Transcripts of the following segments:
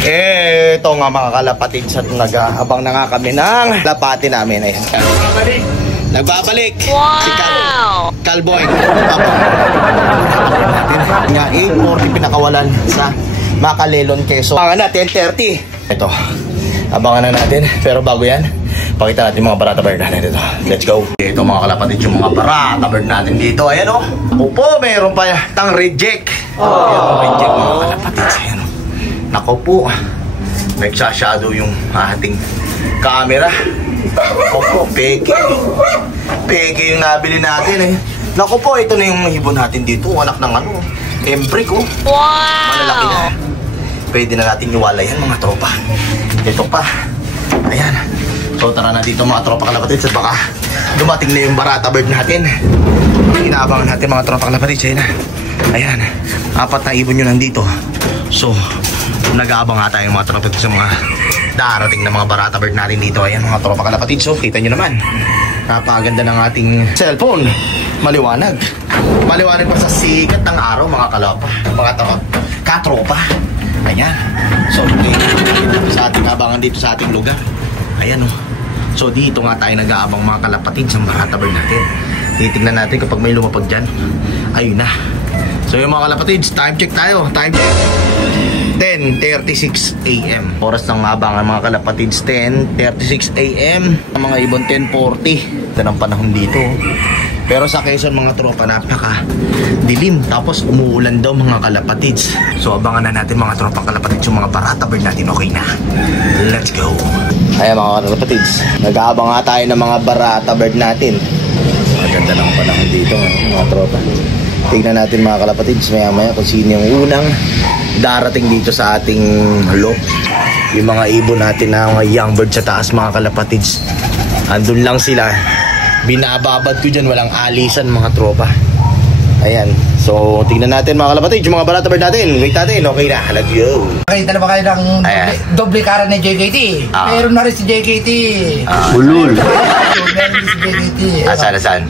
Eto nga mga kalapatid, sa nag-aabang na nga kami ng lapati namin. Ayan. Nagbabalik. Wow! Si Calboy. Nga 8:40 pinakawalan sa Macalelon, Quezon. Abangan na 10:30. Ito. Abangan na natin. Pero bago yan, pakita natin mga barata bird natin dito. Let's go. Ito mga kalapatid, yung mga barata bird natin dito. Ayan o. Opo, mayroon pa tang reject. Ayan, reject mga kalapatid. Ayan o. Nako po. Nagsashadow yung ating camera. Opo, peke. Peke yung nabili natin eh. Nako po, ito na yung ibon natin dito. Anak ng ano, embrick oh. Wow! Malalaki na. Pwede na natin iwalayan mga tropa. Ito pa. Ayan. So tara na dito mga tropa kalapatid. Sa baka dumating na yung barata bird natin. Inaabangan natin mga tropa kalapatid. Siya na. Ayan. 4 na ibon yun nandito. So nag-aabang nga tayo mga tropa sa mga darating na mga barata bird natin dito. Ayan mga tropa kalapatid. So kita nyo naman, napakaganda ng ating cellphone. Maliwanag. Maliwanag pa sa sikat ng araw mga kalapa. Mga katropa. Ayan. So sa ating abangan dito sa ating lugar. Ayan oh. So dito nga tayo nag-aabang mga kalapatid sa barata bird natin. Titignan natin kapag may lumapag dyan. Ayun na. So yung mga kalapatid, time check tayo. Time check 10:36 AM. Oras ng abangan mga kalapatids, 10:36 AM. Ang mga ibon 10:40. Ito ng panahon dito. Pero sa Quezon mga tropa, napaka dilim. Tapos umuulan daw mga kalapatids. So abangan na natin mga tropa kalapatids yung mga barata bird natin. Okay na. Let's go. Ayan mga kalapatids, nag-aabang nga tayo ng mga barata bird natin. Maganda ng panahon dito mga tropa. Tignan natin mga kalapatids maya maya kung sino yung unang darating dito sa ating lot. Yung mga ibon natin na mga young bird sa taas mga kalapatids. Andun lang sila. Binababad ko dyan, walang alisan mga tropa. Ayan. So tignan natin mga kalapatids yung mga barata bird natin. Wait natin, okay na. Let's go. Nakita na ba kayo ng doble cara ni JKT? Mayroon na rin si JKT. Ulul. Meron si JKT. Saan?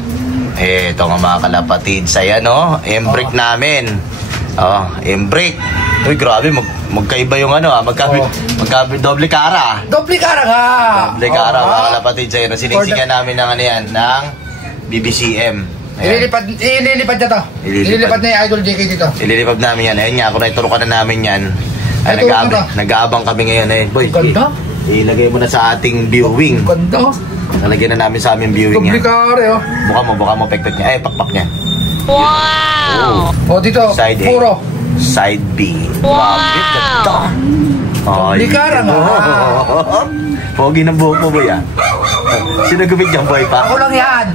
Ito nga mga kalapatids. Ayan o, embrick namin. Embrick. Uy, grabe, magkaiba yung ano doble cara. Doble cara nga. Doble cara, mga kalapatids. Ayan, sinisinggan namin ng ano yan, ng BBCM. Ililipad niya to. Ililipad na yung Idol JKT to. Ililipad namin yan. Ayun nga, kung naiturukan na namin yan. Ay, nag-aabang kami ngayon. Ayun, boy, ganda. Ilagay mo na sa ating viewing. Ganda. Nalagyan na namin sa aming viewing yan. Doble cara Buka mo, pekpek niya. Ay, pakpak niya. Wow! Dito, side puro. Side B. Wow! Doble cara nga. Pogi ng buhok mo, boy ah. Sino gumit dyan, boy pa? Ako lang yan.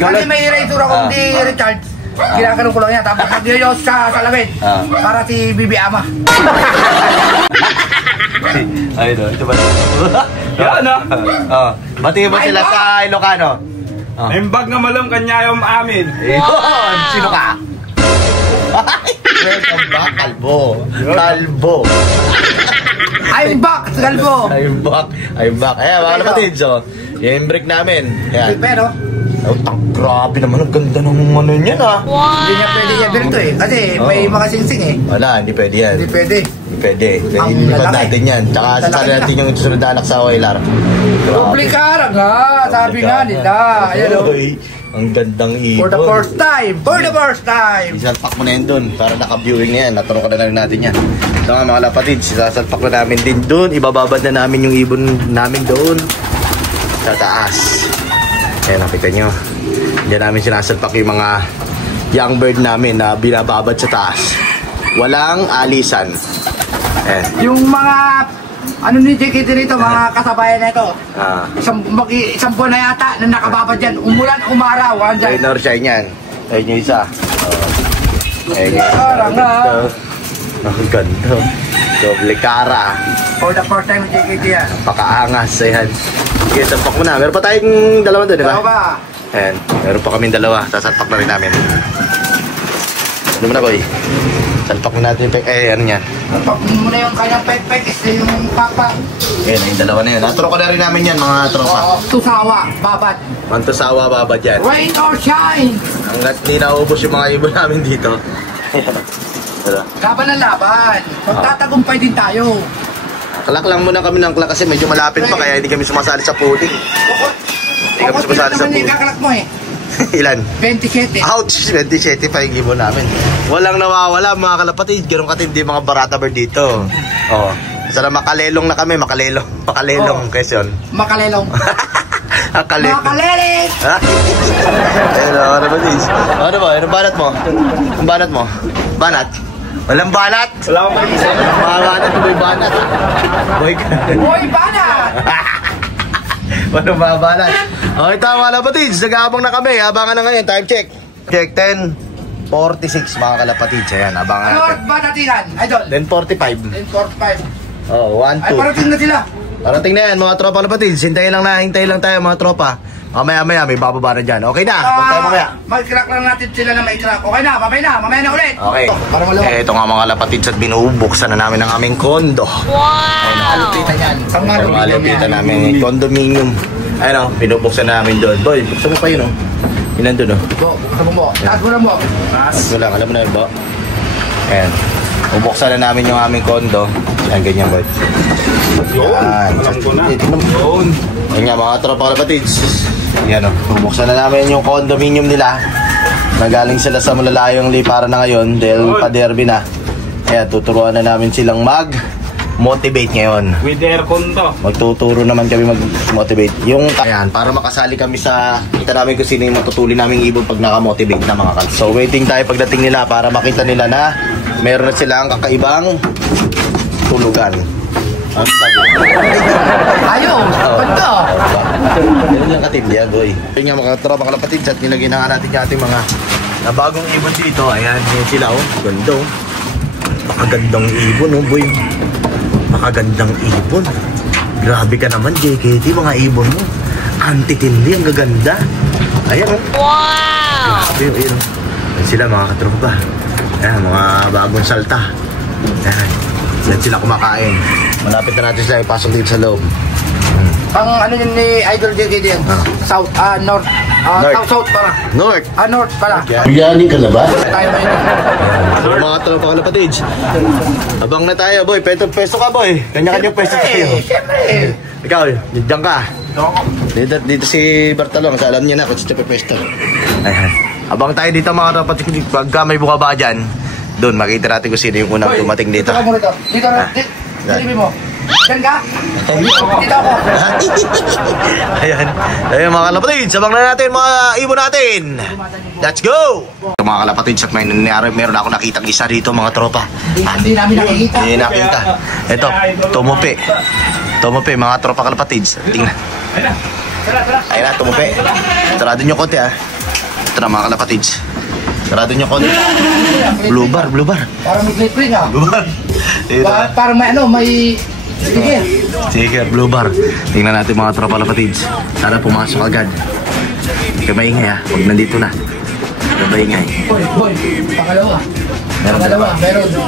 Kasi may razor ako hindi recharge. Kinakaroon ko lang yan. Tapos nagyayos sa salamin. Para si Bibi Ama. Ay, no. Ito ba? Yan Bati ba sila sa Ilocano? Imbag na malum kanyayom amin. Ayun. Sino ka? Welcome back, Kalbo. I'm back, Kalbo. I'm back. Ayan, mga kalapatid. So, yung break namin. Ayan. Pero, grabe naman. Ang ganda ng ano niyan ah. hindi niya pwede yan dito eh. Kasi may mga singsing eh. Wala, hindi pwede yan. Hindi pwede. Ilipad natin yan. Tsaka sasali natin yung susunod na anak sa Wailar. Doble cara nga. Sabi nga nila. Ayan o. Ang gandang ibon. For the first time. Isalpak mo na yan dun. Para naka-viewing na yan. Naturo ka na lang natin yan. Ito nga mga lapatid. Sisasalpak na namin din dun. Ibababad na namin yung ibon namin doon. Sa taas. Ayan, nakita nyo. Diyan namin sinasalpak yung mga young bird namin na binababad sa taas. Walang alisan. Ayan. Yung mga ano ni JKT rito, mga kasabayan na ito. Isang buwan na yata na nakababad dyan. Umulan, umaraw. Rain or shine yan. Ayun yung isa. Ayun yung isa. Ang ganda. Doble cara. For the first time JKT yan. Pakaangas. Ayan. Sige, salpak mo na. Meron pa tayong dalawa doon, di ba? Dalawa ba? Ayan. Meron pa kaming dalawa. Sasalpak na rin namin. Ano mo na, boy? Salpak mo natin yung ano yan? Salpak mo na yung kanyang pek-pek. Yung papa. Ayan, yung dalawa na yun. Naturo ka na rin namin yan, mga tropa. Tusawa, babad. Mantusawa, babad yan. Rain or shine. Hanggat hindi naubos yung mga ibon namin dito. Laban na laban. Magtatagumpay din tayo. Klak lang muna kami ng klak kasi medyo malapit pa kaya hindi kami sumasali sa pudding. Hindi kami sumasali sa pudding. Kakalak mo eh. Ilan? 27. Ouch! 27 pa yung ibon namin. Walang nawawala mga kalapatid. Ganun katindi mga barata bird dito. Oh. Sana makalelong na kami. Makalelong Quezon. Makalelong. Makalelong. Makaleling! Ayun o, ano ba this? Ano ba? Anong banat mo? Ang banat mo? Banat? Walang banat? Wala akong pag-isip. Mga banat, may banat. Boy ka. Boy, banat! Walang mga banat. Okay, tama mga kalapatids. Nag-aabang na kami. Abangan na ngayon. Time check. Check 10:46 mga kalapatids. Ayan, abangan Ano natin. ba natinan? Idol? 10:45. 10:45. Oh, 1, 2. Ay, parating na sila. Parating na yan mga tropa kalapatids. Hintayin lang tayo mga tropa. Mamaya may bababa na dyan. Okay na, huwag tayo mamaya. Mag-crack lang natin sila na may crack. Okay na, mamaya na ulit. Okay. Para maluwag. Ito nga mga kalapatids at binubuksan na namin ang aming kondo. Malupitan yan. Pang Malupitan namin yung condominium. Ayun o, binubuksan na namin doon. Boy, buksan mo pa yun o. Yun nandun o. Bo, buksan mo mo. Taas mo na mo. Ito lang, alam mo na yun bo. Ayan. Bubuksan na namin yung aming kondo. Yan, ganyan boy. Yan. Doon. Yan nga mga tropa kalapatids. Yan o. Bubuksan na namin yung condominium nila. Nagaling sila sa malalayong liparan na ngayon dahil pa-derby na. Kaya tuturuan na namin silang mag-motivate ngayon. With aircon to. Magtuturo naman kami mag-motivate. Yung ayan, para makasali kami sa kita namin kung sino yung matutuli naming ibon pag naka-motivate na mga kals. So waiting tayo pagdating nila para makita nila na meron na silang kakaibang tulugan. Ang sabi. Ayaw, pagka. Ganun lang katindi yan, boy. Yung nga mga tropa kalapatid at nilagyan na natin yung ating mga na bagong ibon dito. Ayan, yun sila oh. Ganda oh. Makagandang ibon oh, boy. Makagandang ibon. Grabe ka naman, JKT, mga ibon mo. Antitindi, ang gaganda. Ayan oh. Wow! Grabe oh, yun oh. Yan sila mga katropa. Ayan, mga bagong salta. Ayan. Yan sila kumakain. Malapit na natin sila ipasok dito sa loob. Ang ano yun ni Idol JKD yan? South, North. North. South para. North! North pala. Biryani ka na ba? Tayo ba yun? Mga tropa kalapatids. Abang na tayo, boy. Pesto ka, boy. Kanya-kanyang pesto tayo. Siyempre. Ikaw, diyan ka. Dito si Bartalong. Sa alam niya na kung saan siya pesto. Ayan. Abang tayo dito mga tropa. Pagka may buka ba dyan, doon makita natin kung sino yung unang dumating dito. Dito ka muna dito. Dito na. Dito mo. Diyan ka? Dito ako. Ayan. Ayan mga kalapatids. Abang na natin mga ibon natin. Let's go! Ito mga kalapatids at meron ako nakitang isa dito mga tropa. Hindi namin nakikita. Hindi nakita. Ito, tumupi. Tumupi mga tropa kalapatids. Tingnan. Ayun na, tumupi. Sarado nyo konti ah. Ito na mga kalapatids. Sarado nyo konti. Blue bar. Parang may clip-ring ah. Blue bar. Parang may ano, may... Sige. Sige, blue bar. Tingnan natin mga tropa kalapatids. Sana pumasok agad. Huwag maingay ah. Huwag nandito na. Huwag maingay. Boy, pangalawa. Meron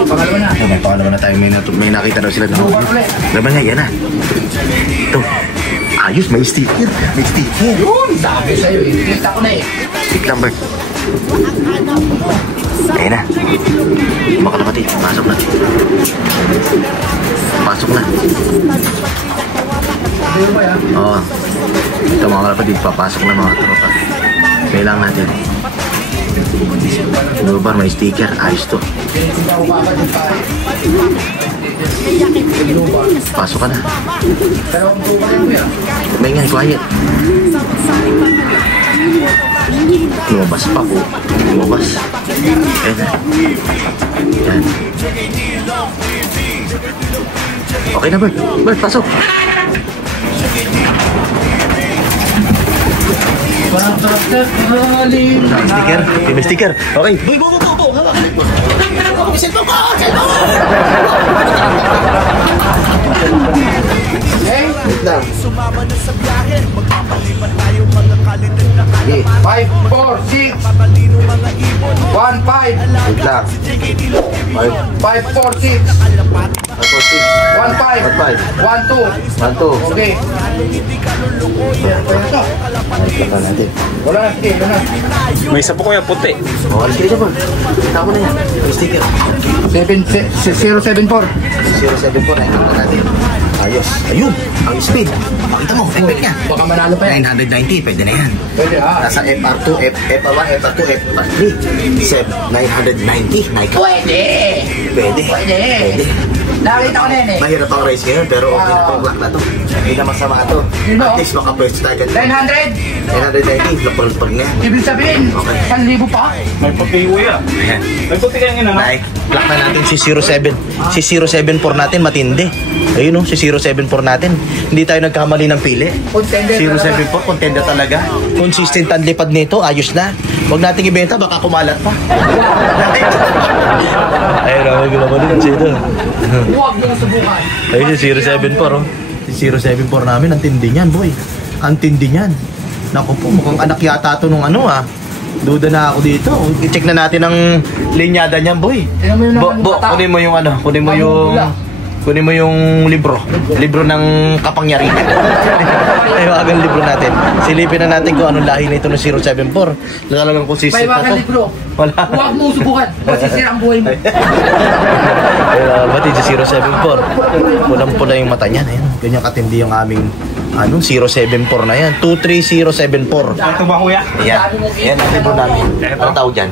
Pangalawa na. Pangalawa na tayo. May nakita daw sila. Laban nga, yan ah. Ito. Ayos, may sticker. May sticker. Yun! Sabi sa'yo eh. Kita ko na eh. Stick number. Ayun na. Mga kalapatid, pasok na. Pasok na. Oo. Ito mga kalapatid, papasok na mga tropa. Kailangan natin. Blue bar, may sticker. Ayos to. Pasok ka na. May nga, quiet. Lumabas pa po. Lumabas. Ayan na. Yan. Okay na, Bert. Bert, pasok. Sticker. Okay, may sticker. Okay. Boy, bo. Hawakan mo. Cellphone ko! Wait lang. Okay. 5, 4, 6, 1, 5. Wait lang. 5, 4, 6, 1, 5, 1, 2. 1, 2. Okay. Natin. Wala na, sige, wala na. May isa po kuya puti. Oh, alis kayo dyan, kita mo na yan. May sticker. 074. 074 na. Ito natin. Ayos. Ayun, ang speed. Makita mo, effect niya. Baka manalo pa yan. 990, pwede na yan. Pwede Nasa FR2, FR2, FR3, 990. Pwede. Pwede. Nakita ko na yan eh. Mahirap ang race ngayon, pero okay na itong clock na to. Hindi na masama to. At least makapwesto tayo ganito. 900. 990, napulpul nga. Ibig sabihin, Okay. 1,000 pa. May puti kuya. Ayan. May puti kaya nga na. Like, clock na natin si 07. Si 074 natin, matindi. Ayun o, si 074 natin. Hindi tayo nagkamali ng pili. Contender 074, contender talaga. Consistent ang lipad nito, ayos na. Huwag nating ibenta, baka kumalat pa. Ayun o, gumamali ng sito. Huwag mo subukan. Ayun si 074 oh. Si 074 namin, ang tindi niyan, boy. Ang tindi niyan. Naku po, mukhang anak yata ito nung ano ah. Duda na ako dito. I-check na natin ang linyada niyan, boy. Tingnan mo yung naman Bo, bata. kunin mo yung ano, kunin mo yung libro ng kapangyarihan. Ay, wagang libro natin. Silipin na natin kung anong lahi na ito ng 074. Talagang consistent May na wagang to. libro. Wala. Huwag mo subukan. Masisira ang buhay mo. Batid si 074. Pulang-pula yung mata niyan. Ayan. Ganyan katindi yung aming 074 na yan. 23074. Ito ba kuya? Ayan. Ayan ang libro namin. Ano tawag dyan?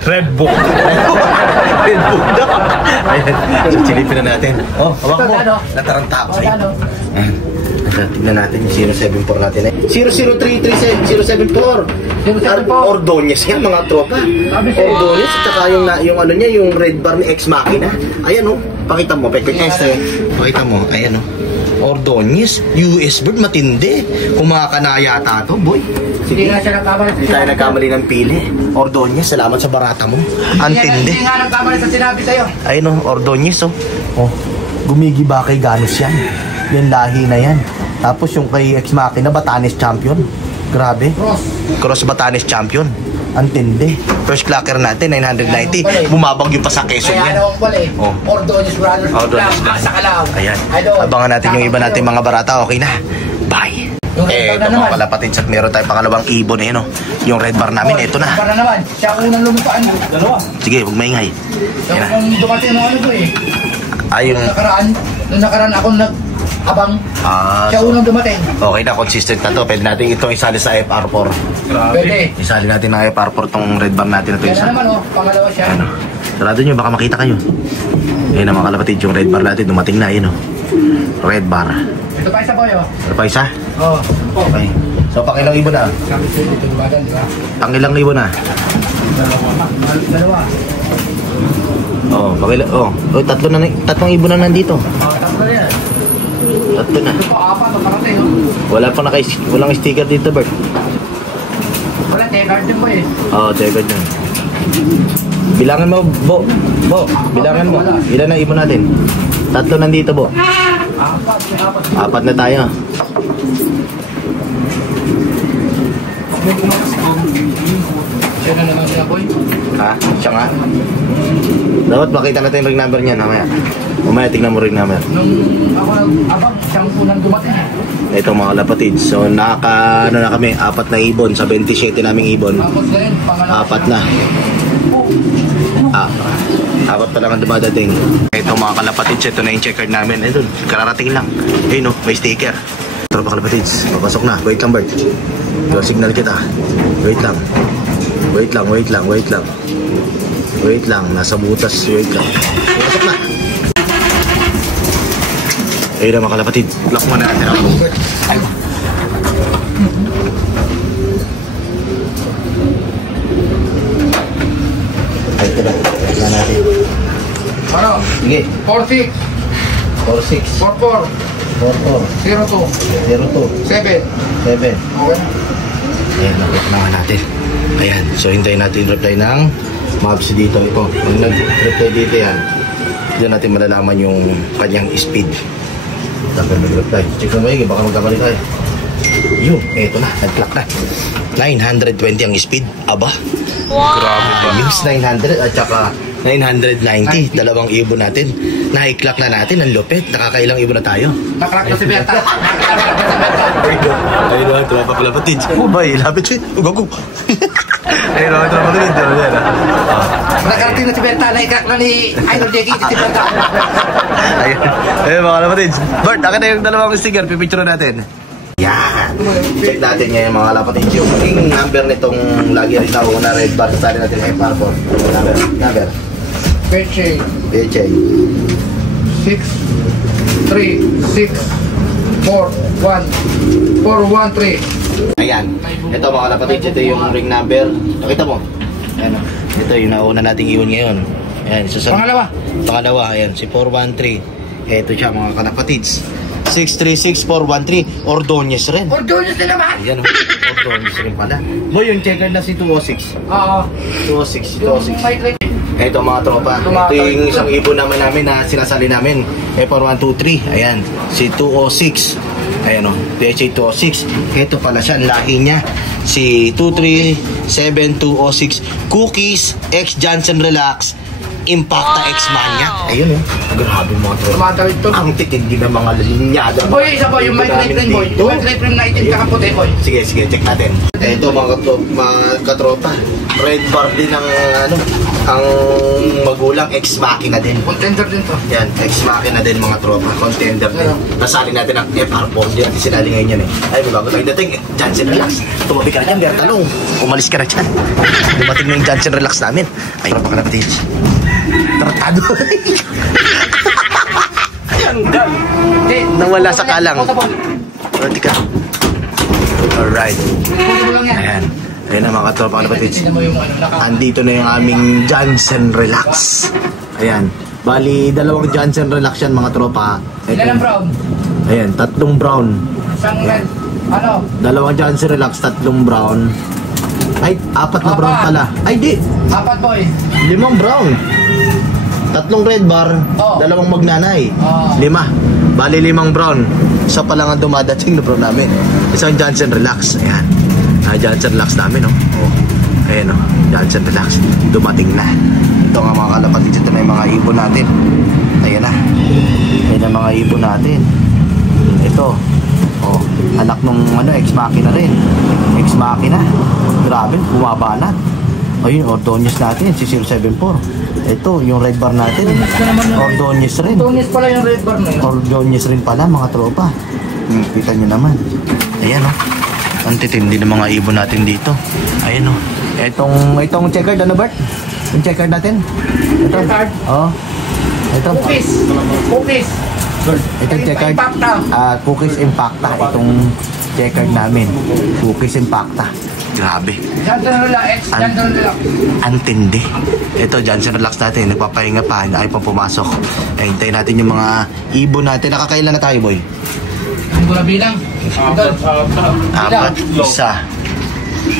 Red Book. Red Book daw. Ayan. So, silipin na natin. Oh, hawak mo. Magkano? Nataranta ako sa'yo. Magkano? Ayan. Tignan natin yung 074 natin. 00337 074. Ordonez yan, mga tropa. Ordonez at saka yung ano niya, yung red bar ni Ex Machina. Ayan oh. Pakita mo, pakita mo. Ayan oh. Ordonez, US bird, matindi. Kumakanaya yata to, boy. Hindi nga siya nagkamali. Hindi tayo nagkamali ng pili. Ordonez, salamat sa barata mo. Ang tindi. Hindi nga nagkamali sa sinabi sa'yo. Ayun oh, Ordonez oh. Oh, gumigiba kay Ganos yan. Yan lahi na yan. Tapos yung kay Ex Machina, Batanes champion. Grabe. Cross Batanes champion. Ang tindi. First clocker natin, 990. Bumabagyo pa sa Quezon Kaya yan. ano ang pala eh. Oh. Ordonez Brothers. Ordonez Lang, sa Kalaw. Ayan. Idol. Abangan natin yung iba natin mga barata. Okay na. Bye. Yung red bar Ito na mga naman. kalapatid. At meron tayong pangalawang ibon eh, no? Yung red bar namin, ito na. Para naman. Siya ang unang lumipaan. Dalawa. Sige, huwag maingay. Yan na. Nung dumating ng ano to eh. Ayun. Nung nakaraan ako nag-abang. Siya So, unang dumating. okay na, consistent na to. Pwede natin itong isali sa FR4. Grabe. Pwede. Isali natin ng FR4 tong red bar natin na to Kaya isa. naman oh. Pangalawa siya. Sarado nyo, baka makita kayo. Ayun na mga kalapatid, yung red bar natin dumating na, yun o. Red bar. Ito pa isa po yun. Ano pa isa? Oo. Okay. So, pakilang ibon na. Sabi ko dito dumadan, di ba? Pangilang ibon na. Dalawa. Oh, pakilang. Oh, tatlong ibon na nandito. Tatlo na yan. Tatlo na. Ito po, apat ang parating. Wala pa walang sticker dito, Bert. Wala, take-card din po eh. Oh, teka dyan. Bilangan mo, Bo. Bilangan mo. Ilan na ibon natin? Tatlo nandito, Bo. Apat, may apat. Apat na tayo. Siya na naman siya, boy. Ha? Siya nga? Dapat makita natin yung ring number niya, mamaya. Mamaya, tignan mo ring number. Nung ako nag-abang, siyang unang dumating eh. Ito mga kalapatid. So, na kami, apat na ibon. Sa 27 naming ibon. Tapos na yun, pangalawa. Apat na. Apat pa lang ang dumadating. Ito mga kalapatids, ito na yung checker namin. Ito, kararating lang. Ayun no, may sticker. Ito mga kalapatids, papasok na. Wait lang, Bert. Go, signal kita. Wait lang. Wait lang, nasa butas. Wait lang. Papasok na. Ayun na mga kalapatid. Lock mo na natin ako. Ay, ito na. Tignan natin. Ano? Sige. 46, 46. 44, 44. 02, 02. 7. 7. Okay. Ayan, nakit naman natin. Ayan, so hintayin natin yung reply ng maps dito. Ito, pag nag-reply dito yan, dito natin malalaman yung kanyang speed. Tapos nag-reply. Check mo yung baka magkamali tayo. Yun, eto na, nag-clock na. 920 ang speed. Aba. Wow! Grabe ba? Yung 900 at saka 990. Dalawang ibon natin. Na-clock na natin. Ang lupit. Nakakailang ibon na tayo. Nakrack na si Berta. Ayun na, tropa kalapatid. Oh, bay, lapit siya. Gago. Ayun ako, tropa ko dito. Nakarating na si Berta, na-i-crack na ni Idol Jackie si Berta. Ayun mga kalapatids. Bert, akin na yung dalawang sticker, pipicture natin. Yan! Check natin ngayon mga kalapatids yung number nitong lagi rin ako na red bar. Sali natin FR4. Number. Peche. 636414113. Ayan. Ito mga kalapatids, ito yung ring number. Nakita mo? Ayan. Ito yung nauna nating iwan ngayon. Ayan, Pangalawa, ayan, si 413. Ito siya mga kalapatids. 636413 Ordonez rin. Ordonez na naman! Ayan, Ordonez rin pala. Boy, yung checker na si 206. Oo. 206. Ito mga tropa. Ito yung isang ibon naman na sinasali namin. F4123. Ayan, si 206. Ayan o, PHA 206. Ito pala siya, ang lahi niya. Si 237206 Cookies X Johnson Relax Impacta X Mania. Ayun o, grabe mga tropa. Tumatawid to. Ang titindi ng mga linyada. Boy, isa po, yung mic light rin, boy. Yung mic light rin na itin kakaputi, boy. Sige, check natin. Ito mga katropa. Red bar din ang ang magulang, ex machina din. Contender din to. Yan, ex machina din mga tropa. Contender din. Nasali natin ang FR4 din. Natin sinali ngayon yan eh. Ay, may bago tayo dating. Johnson Relax. Tumabi ka na dyan, Bertalong. Umalis ka na dyan. Dumating na yung Johnson Relax namin. Ay, napakalapit. Tratado. Nawala sa kalang. Pwede ka. Alright. Ayan. Ayan na mga tropa kalapatids. Andito na yung aming Johnson Relax. Ayan. Bali, dalawang Johnson Relax yan mga tropa. Ilan ang brown? Ayan, 3 brown. Isang red. Ano? Dalawang Johnson Relax, 3 brown. Ay, 4 na brown pala. Ay, di. 4 boy. 5 brown. 3 red bar, 2 magnanay. 5. Bali 5 brown. Isa pa lang ang dumadating na brown namin. Isang Johnson Relax. Ayan. Johnson Relax namin, no? Ayan, no? Johnson Relax. Dumating na. Ito nga mga kalapatids. Ito na yung mga ibon natin. Ayan na. Ayan ang mga ibon natin. Ito. Oh, anak nung ex machina rin. Ex machina. Grabe, bumaba na. Ayun, Ordonez natin, si 074. Ito, yung red bar natin. Ordonez rin. Ordonez pala yung red bar na yun. Ordonez rin pala, mga tropa. Kita nyo naman. Ayan, oh. Ang titindi ng mga ibon natin dito. Ayan, oh. Itong checkered, ano, Bert? Yung checkered natin? Ito. Checkered? Oo. Ito. Cookies. Itong checkered. Impacta. Cookies Impacta. Itong checkered namin. Cookies Impacta. Grabe. Johnson Relax. Johnson Relax. Antindi. Ito, Johnson Relax natin. Nagpapahinga pa. Hindi ayaw pang pumasok. Hintayin natin yung mga ibon natin. Nakakailan na tayo, boy? Hindi ko na bilang. 4. Isa.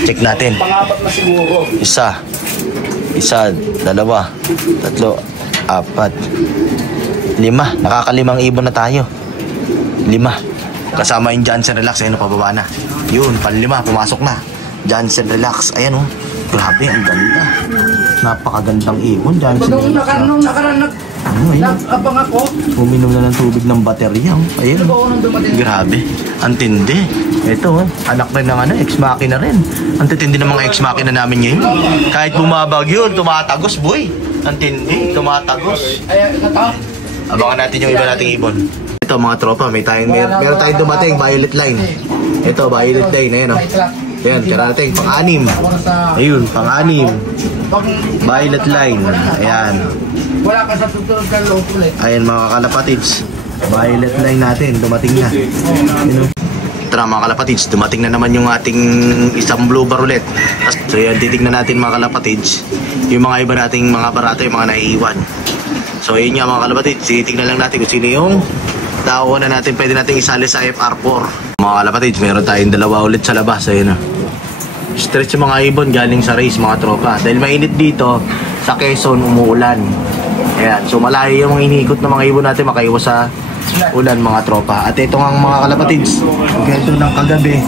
Check natin. Pang-apat na siguro. Isa, 2, 3, 4, 5. Nakakalimang ibon na tayo. 5. Kasama yung Johnson Relax. Ayun, pababa na. Yun, 5. Pumasok na. Johnson Relax. Ayan, oh. Grabe, ang ganda. Napakagandang ibon, Johnson Relax. Nung nakaraan nag-abang ako. Uminom na ng tubig ng baterya. Ayan. Grabe. Ang tindi. Ito, anak rin ng ex machina rin. Ang titindi ng mga ex machina namin ngayon. Kahit bumabag yun, tumatagos, boy. Ang tindi, tumatagos. Abangan natin yung iba nating ibon. Ito mga tropa, meron tayong dumating, violet line. Ito, violet line. Ayan, oh. Ayan, karating, pang-6. Ayun, pang-6. Violet line. Ayan. Wala ka sa tutunod ka loob ulit. Ayan mga kalapatids. Violet line natin, dumating na. Tara mga kalapatids, dumating na naman yung ating isang blue bar ulit. So yan, titignan natin mga kalapatids. Yung mga iba nating mga barato, yung mga naiiwan. So yun nga mga kalapatids, titignan lang natin kung sino yung tao na natin pwede natin isali sa FR4. Mga kalapatids, meron tayong 2 ulit sa labas. Ayun na. Stretch yung mga ibon galing sa race mga tropa. Dahil mainit dito, sa Quezon umuulan. Ayan, so malayo yung iniikot ng mga ibon natin makaiwas sa ulan mga tropa. At ito nga mga kalapatids, ganito ng kagabi.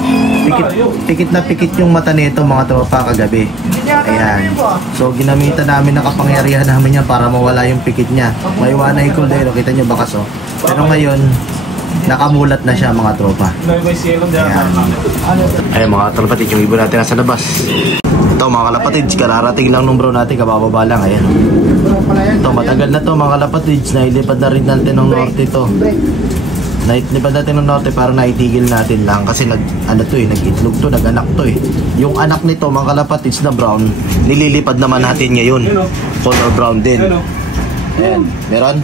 Pikit na pikit yung mata nito mga tropa kagabi. Ayan. So ginamitan namin ng kapangyarihan namin yan para mawala yung pikit niya. Maiwanay ko dahil kita nyo bakas oh. Pero ngayon, nakamulat na siya mga tropa. Ayan. Ayan mga kalapatids, yung ibon natin nasa labas. Ito mga kalapatids, kararating lang nung bro natin, kabababa lang, ayan. Ito, matagal na to mga kalapatids, nailipad na rin natin ng norte to. Nailipad natin ng norte para naitigil natin lang kasi nag-itlog to, nag-anak to eh. Yung anak nito mga kalapatids na brown, nililipad naman natin ngayon. Color brown din. Ayan, meron?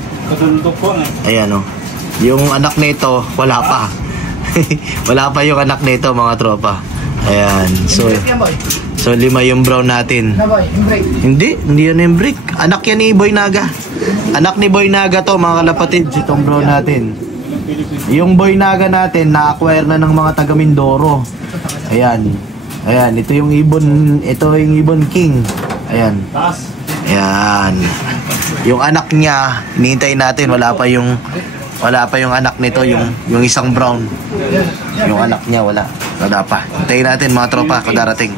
Ayan o. Yung anak nito, wala pa. Wala pa yung anak nito mga tropa. Ayan, so 5 yung brown natin. Hindi yan yung brick. Anak yan ni Boy Naga. Anak ni Boy Naga to mga kalapatids, itong brown natin. Yung Boy Naga natin na-acquire na ng mga taga Mindoro. Ayan. Ayan, ito yung Ibon King. Ayan. Ayan. Yung anak niya, hinihintay natin, wala pa yung anak nito, yung isang brown. Yung anak niya wala pa. Hintayin natin mga tropa kung darating.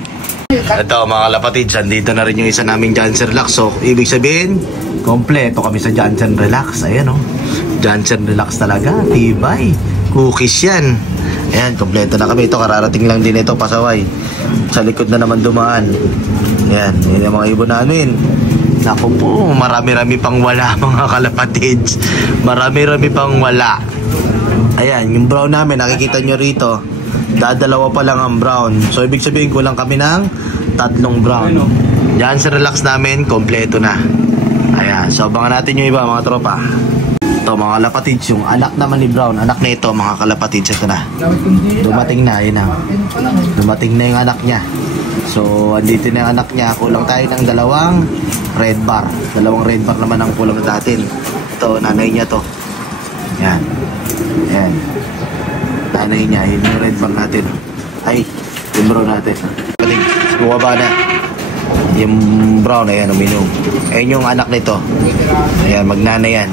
Ito mga kalapatids, andito na rin yung isa naming Jansen Relax. So, ibig sabihin, kompleto kami sa Jansen Relax. Ayan o, Jansen Relax talaga, tibay. Cookies yan. Ayan, kompleto na kami. Ito, kararating lang din ito, pasaway. Sa likod na naman dumaan. Ayan, yun yung mga ibon namin. Naku po, marami-rami pang wala mga kalapatids. Marami-rami pang wala. Ayan, yung brown namin, nakikita nyo rito. Dadalawa pa lang ang brown. So, ibig sabihin kulang kami ng 3 brown. Diyan sa relax namin, kompleto na. Ayan, so abangan natin yung iba mga tropa. Ito mga kalapatids, yung anak naman ni brown. Anak na ito mga kalapatids, ito na. Dumating na, yun na. Dumating na yung anak niya. So, andito na yung anak niya. Kulang tayo ng 2 red bar. 2 red bar naman ang kulang natin. Ito, nanay niya to. Yan. Yan. Nanay niya, yun yung red bar natin. Ay, yung brown natin. Bumaba na. Yung brown, ayan, uminom. Ayan yung anak nito. Ayan, magnana yan.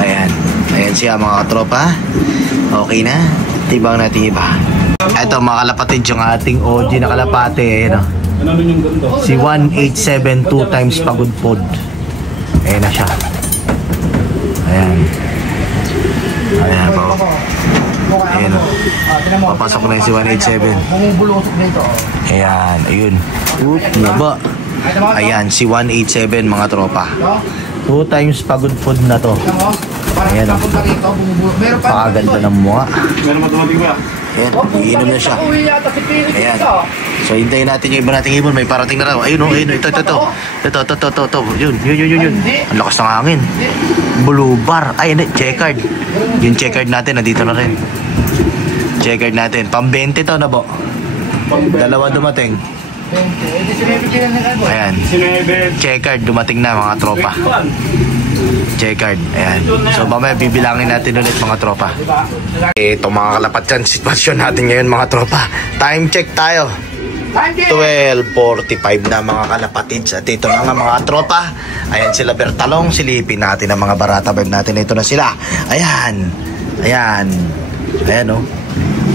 Ayan. Ayan siya mga katropa. Okay na. Tibang natin iba. Ito mga kalapatid, yung ating OG na kalapate. Ayan o. Si 1872 times pagod pod. Ayan na siya. Ayan. Ayan po. Ayan o. Papasok na yung si 187. Ayan. Ayun. Naba. Ayan. Si 187 mga tropa. 2 times pagod pod na to. Ayan o. Pakaganda ng mukha. Ayan. Iinom na siya. Ayan. So hintayin natin yung iba nating ibon. May parating na raw. Ayun o. Ayun o. Ito. Yun. Ang lakas ng hangin. Blue bar. Ay, checkered. Yung checkered natin, nandito na rin. Checkered natin. Pang 20 to na po. 2 dumating. Ayan. Checkered, dumating na mga tropa. Checkered. Ayan. So mamaya bibilangin natin ulit mga tropa. Ito mga kalapat yan, sitwasyon natin ngayon mga tropa. Time check tayo. 12:45 na mga kalapatids. At ito na nga mga tropa. Ayan sila Bertalong. Silipin natin ang mga barata vibe natin. Ito na sila. Ayan. Ayan o.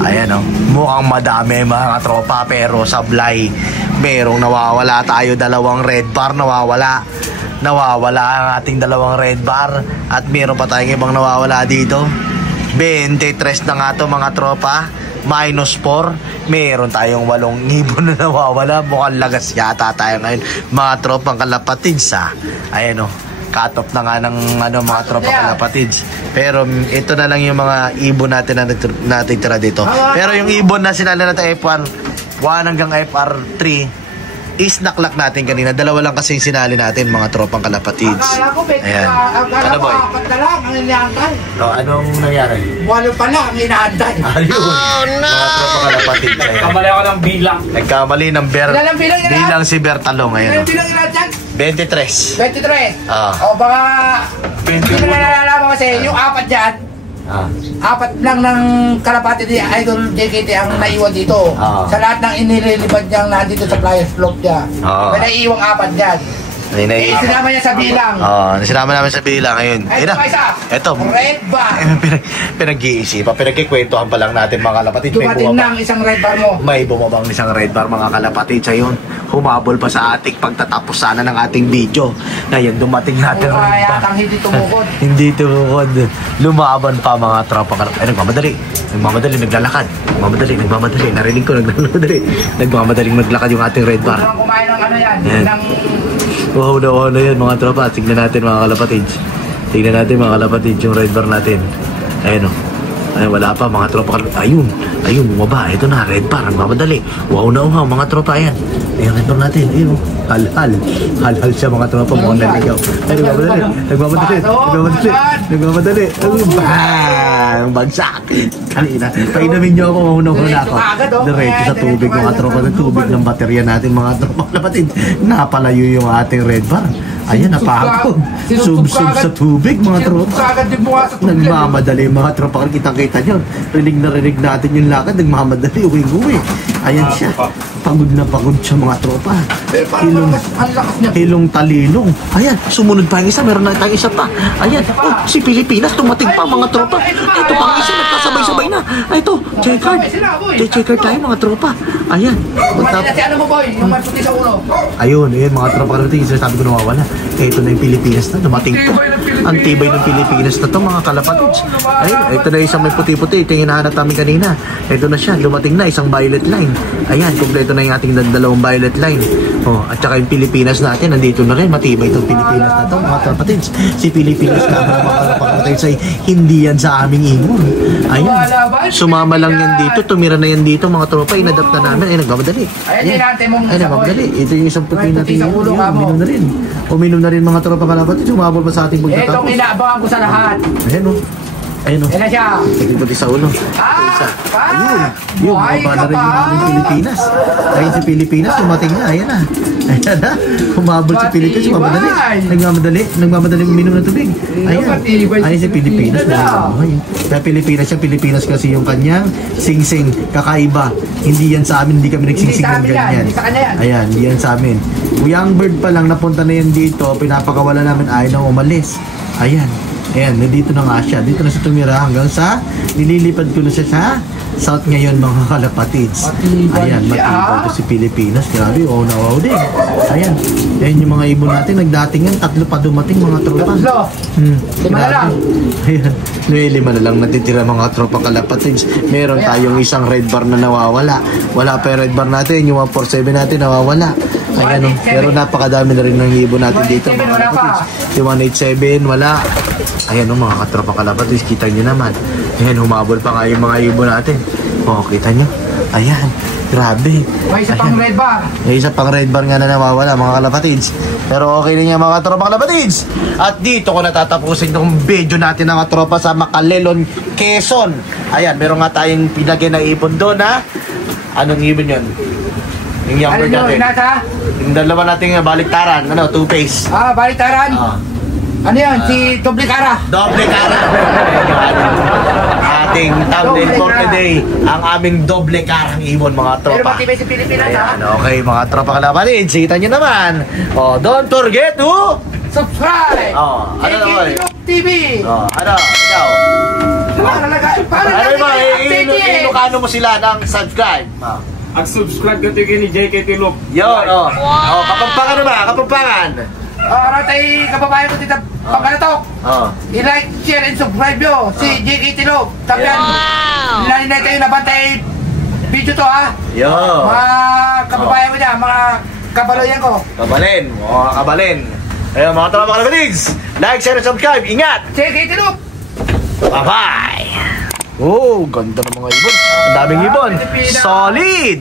Ayan o. Mukhang madami mga tropa. Pero sablay. Merong nawawala tayo. 2 red bar nawawala. Nawawala ang ating 2 red bar. At meron pa tayong ibang nawawala dito. 23 na nga to mga tropa. -4. Meron tayong 8 ibon na nawawala. Mukhang lagas yata tayo ngayon mga tropang kalapatids ha. Ayan o. Cut off na nga ng mga tropang kalapatids. Pero ito na lang yung mga ibon natin na natitira dito. Pero yung ibon na sinala natin FR 1 hanggang FR 3 is naklak natin kanina. 2 lang kasi yung sinali natin mga tropang kalapatids. Ayan. Ano boy? Anong nangyari? 8 pa lang ang inaantay. Ayun. Oh no! Mga tropang kalapatids. Kamali ako ng bilang. Nagkamali ng bilang si Bertalong. Ayan. Ilang bilang ilan dyan? 23. 23? Ah. O baka hindi mo nalalaman kasi yung 4 dyan. 4 lang ng kalapati ni Idol JKT ang naiwan dito. Sa lahat ng inililipad niyang nandito sa flyers float niya. May naiiwang 4 dyan. Ayun na yun. Sinama niya sa bilang. Sinama namin sa bilang. Ayun. Ito pa isa. Ito. Red bar. Pinag-iisipan. Pinagkikwentuhan pa lang natin mga kalapatid. Dumating na ang isang red bar mo. May bumabang isang red bar mga kalapatid. Ayun. Humabol pa sa ating pagtatapos sana ng ating video. Ngayon dumating natin red bar. Yatang hindi tumukod. Hindi tumukod. Lumaban pa mga tropa kalapatid. Ay, nagmamadali, naglalakad. Nagmamadali. Narinig ko, nagmamadaling maglakad yung ating red bar. Huwag kumain ng ano yan. Ng... Wow na yan mga tropa. Tignan natin mga kalapatids. Yung red bar natin. Ayun o. Ay, wala pa mga tropa. Ayun, bumaba. Ito na, red bar. Ang mamadali. Wow mga tropa. Ayan. Ayun, red bar natin. Ayun o. Hal siya mga tropa. Mukhang naligaw. Ay, nagmamadali. Bang! Bagsak! Kanina. Painamin niyo ako. Mahunong-huna ako. Diretso sa tubig mga tropa. Ng tubig ng baterya natin mga tropa. Kapatid, napalayo yung ating red bar. Ayan, napagod. Sub sa tubig mga tropa. Nagmamadali mga tropa. Kitang-kita nyo. Rinig na rinig natin yung lakad. Nagmamadali. Uwi. Ayan siya. Pagod na pagod siya mga tropa. Hilong talilong. Ayan, sumunod pa yung isa. Meron na tayong isa pa. Ayan, si Pilipinas tumating pa mga tropa. Ito pa ang isa, nagkasabay-sabay na. Ito, check-card tayo mga tropa. Ayan. Ano mo boy? Yung puti sa ulo. Ayun mga tropa. Sabi ko nawawala. Ito na yung Pilipinas na. Dumating po. Ang tibay ng Pilipinas na to mga kalapatids. Ayun, ito na isang may puti-puti. Ito yung hinahanap namin kanina. Ito na siya. Dumating na isang violet line. Ayan, kompleto na yung ating dalawang violet line. At saka yung Pilipinas natin, nandito na rin. Matibay itong Pilipinas na to mga kalapatids. Si Pilipinas na mga kalapatids ay hindi yan sa aming imon. Ayun. Sumama lang yan dito. Tumira na yan dito mga tropa. Inadapt na namin. Ay, nagmamadali. Ay, nagmamadali. Ito yung isang puti natin. Uminom na rin. Uminom na rin mga tropa kalapatids. Sumabol pa sa ating pagtatapos. Itong inaabangan ko sa lahat. Ayan o. Ayan na siya. Tignan sa ulo. Ayun. Yung baba na rin yung aming Pilipinas. Ayun si Pilipinas. Tumating na. Ayan na. Humabol si Pilipinas. Nagmamadali uminom ng tubig. Ayun si Pilipinas. Kaya Pilipinas kasi yung kanyang sing-sing. Kakaiba. Hindi yan sa amin. Hindi kami nagsingsing ng ganyan. Ayan. Hindi yan sa amin. Young bird pa lang napunta na yan dito. Pinapakawala namin. Ayaw nang umalis. Ayan, nandito na nga siya. Dito na siya tumira hanggang sa nililipad ko na siya sa South ngayon mga kalapatids. Ayan, matibay to si Pilipinas. Grabe, wow din. Ayan yung mga ibon natin. Nagdatingan, 3 pa dumating mga tropa. 5 na lang. Ayan, 5 na lang natitira mga tropa kalapatids. Meron tayong isang red bar na nawawala. Wala pa yung red bar natin. Yung 147 natin nawawala. Ayan pero napakadami na rin ng ibon natin dito mga kalapatids. Yung 187 wala. Ayan mga katropa kalapatids, kita nyo naman. Ayan, humabol pa nga yung mga ibon natin. Kita nyo. Ayan, grabe. May isa pang red bar. May isa pang red bar nga na nawawala mga kalapatids. Pero okay na mga katropa kalapatids. At dito ko natatapusin itong video natin ng katropa sa Macalelon, Quezon. Ayan, meron nga tayong pinagyan na ibon doon ha. Anong ibon yun? Yung younger natin. Yung dalawa nating baliktaran. Two-face. Baliktaran? Ano yan? Si Doble Cara. Doble Cara. Ating thumbnail for today. Ang aming Doble Carang ibon mga tropa. Pero matibay si Pilipinas ha. Okay mga tropa kalapatids. Kita nyo naman. Don't forget to subscribe. Ano naman? TV. Ano? Ikaw? Inukano mo sila ng subscribe. Ag-subscribe ka tigil ni JKT Lop. Yun, Kapampangan naman, Kapampangan. Ratay kababayan ko dito, Pagkanatok. I-like, share, and subscribe nyo si JKT Lop. Tapos yan, na tayo nabantay video to ha. Mga kababayan ko dyan, mga kabaloyan ko. Kabalin. Ayun mga tropa kalapatids. Like, share, and subscribe. Ingat! JKT Lop. Bye-bye! Ganda ng mga ibon. Ang daming ibon. Solid!